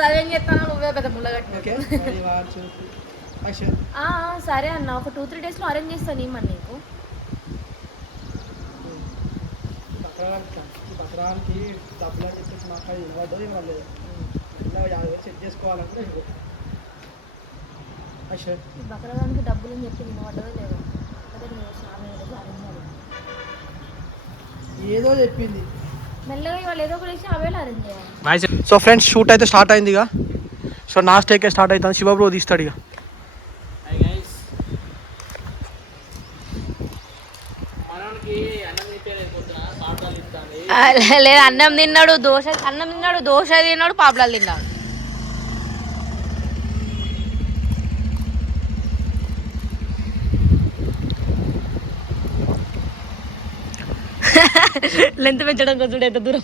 చదివేం చేస్తాను నువ్వే పెద్ద ముళ్ళగట్టి. సరే అన్న, ఒక 2-3 daysలో అరేంజ్ చేస్తాను ఏమన్నా నీకు. పత్రానికి డబ్బులు అని చెప్పేసి మాకు ఇవ్వద్దు ఇవ్వలేదు. 50,000 సెట్ చేసుకోవాలంటే బకరానికి డబ్బులు అని చెప్పి ఇవ్వడమే లేదు. ఏదో చెప్పింది మెల్లగా ఇవాళ ఏదో ఒక 50,000 అరేంజ్ చేయాలి. సో ఫ్రెండ్స్ షూట్ అయితే స్టార్ట్ అయింది ఇక. సో నా స్టేకే స్టార్ట్ అవుతుంది. శివబ్రో తీస్తాడు ఇక. లేదు అన్నం తిన్నాడు, దోశ తిన్నాడు, పాపడాలు తిన్నాడు. లెంత్ పెంచడం కోసం ఎంత దూరం